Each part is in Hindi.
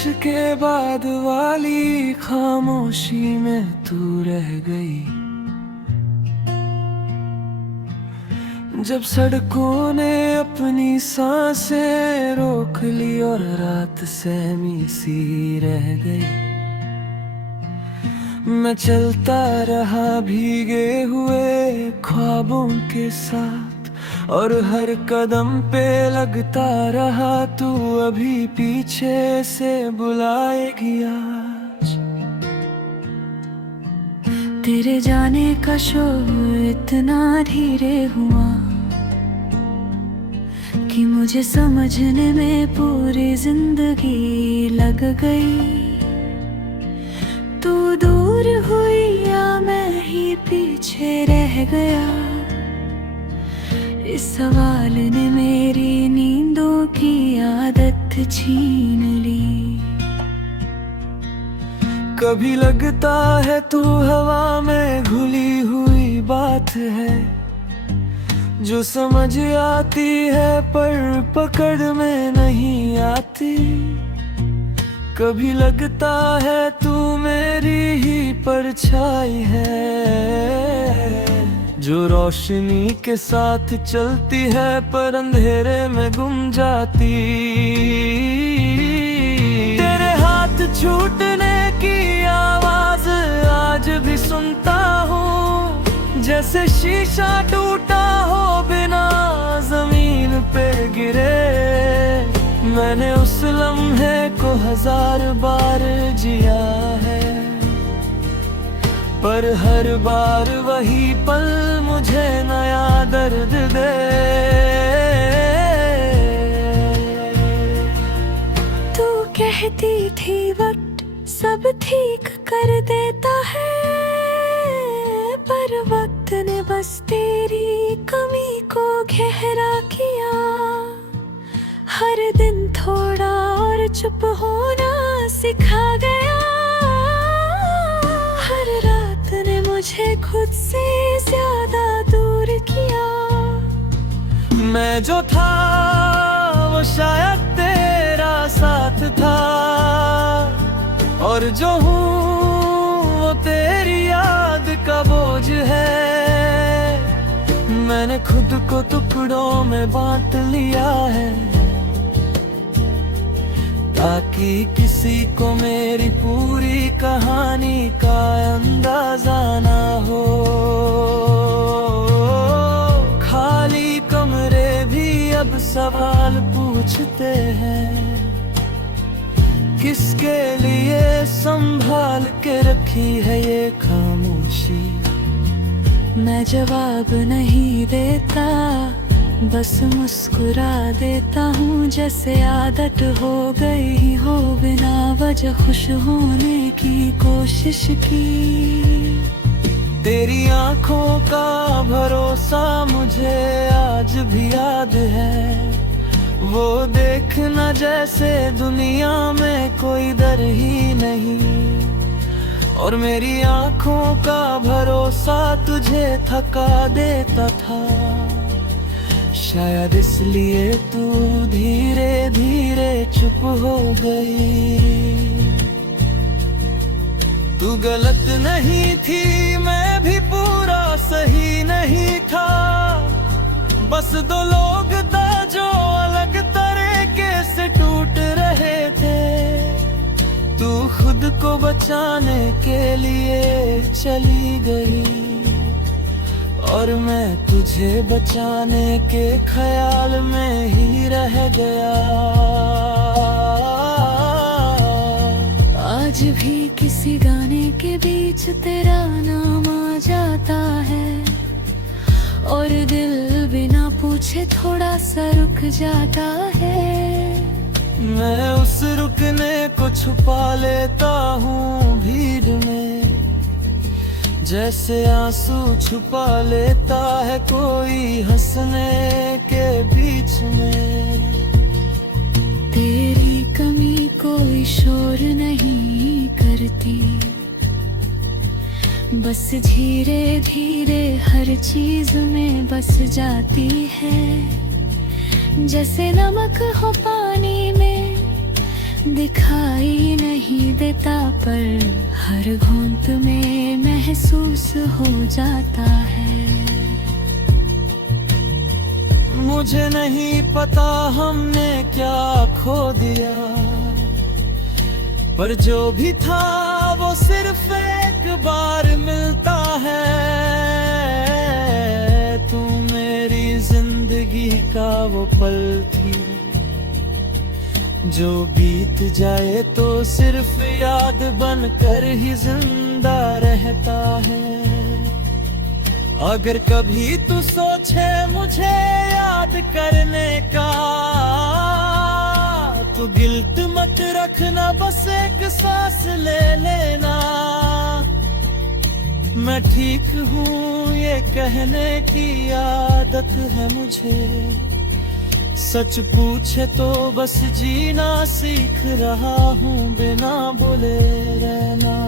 बारिश के बाद वाली खामोशी में तू रह गई। जब सड़कों ने अपनी सांसें रोक ली और रात सहमी सी रह गई। मैं चलता रहा भीगे हुए ख्वाबों के साथ, और हर कदम पे लगता रहा तू अभी पीछे से बुलाएगी आज। तेरे जाने का शोर इतना धीरे हुआ कि मुझे समझने में पूरी जिंदगी लग गई। तू दूर हुई या मैं ही पीछे रह गया, इस सवाल ने मेरी नींदों की आदत छीन ली। कभी लगता है तू हवा में घुली हुई बात है, जो समझ आती है पर पकड़ में नहीं आती। कभी लगता है तू मेरी ही परछाई है, जो रोशनी के साथ चलती है पर अंधेरे में गुम जाती। तेरे हाथ छूटने की आवाज आज भी सुनता हूँ, जैसे शीशा टूटा हो बिना जमीन पे गिरे। मैंने उस लम्हे को 1000 बार जिया है, पर हर बार वही पल मुझे नया दर्द दे। तू कहती थी वक्त सब ठीक कर देता है, पर वक्त ने बस तेरी कमी को गहरा किया। हर दिन थोड़ा और चुप होना सिखा गया, हर रात ने मुझे खुद से ज्यादा दूर किया। मैं जो था वो शायद तेरा साथ था, और जो हूँ वो तेरी याद का बोझ है। मैंने खुद को टुकड़ों में बांट लिया है, ताकि किसी को मेरी पूरी कहानी का अंदाजा ना हो। खाली कमरे भी अब सवाल पूछते हैं, किसके लिए संभाल के रखी है ये खामोशी। मैं जवाब नहीं देता, बस मुस्कुरा देता हूँ, जैसे आदत हो गई हो बिना वजह खुश होने की कोशिश की। तेरी आंखों का भरोसा मुझे आज भी याद है, वो देखना जैसे दुनिया में कोई डर ही नहीं। और मेरी आंखों का भरोसा तुझे थका देता था, शायद इसलिए तू धीरे धीरे चुप हो गई। तू गलत नहीं थी, मैं भी पूरा सही नहीं था। बस दो लोग था जो अलग तरीके से टूट रहे थे। तू खुद को बचाने के लिए चली गई, और मैं तुझे बचाने के ख्याल में ही रह गया। आज भी किसी गाने के बीच तेरा नाम आ जाता है, और दिल बिना पूछे थोड़ा सा रुक जाता है। मैं उस रुकने को छुपा लेता हूँ भीड़ में, जैसे आंसू छुपा लेता है कोई हंसने के बीच में। तेरी कमी कोई शोर नहीं करती, बस धीरे धीरे हर चीज में बस जाती है। जैसे नमक हो पानी में, दिखाई नहीं देता पर हर घूंट में महसूस हो जाता है। मुझे नहीं पता हमने क्या खो दिया, पर जो भी था वो सिर्फ एक बार मिलता है। तू मेरी जिंदगी का वो पल थी, जो बीत जाए तो सिर्फ याद बनकर ही जिंदा रहता है। अगर कभी तू सोचे मुझे याद करने का, तो गिल्ट मत रखना, बस एक सांस ले लेना। मैं ठीक हूँ ये कहने की आदत है मुझे, सच पूछे तो बस जीना सीख रहा हूँ बिना बोले रहना।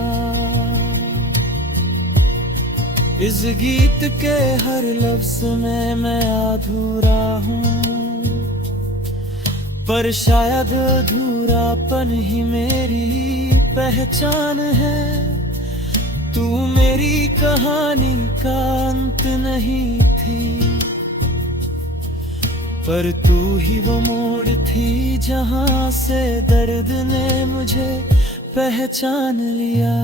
इस गीत के हर लफ्ज में मैं अधूरा हूँ, पर शायद अधूरापन ही मेरी पहचान है। तू मेरी कहानी का अंत नहीं थी, पर तू ही वो मोड़ थी जहां से दर्द ने मुझे पहचान लिया।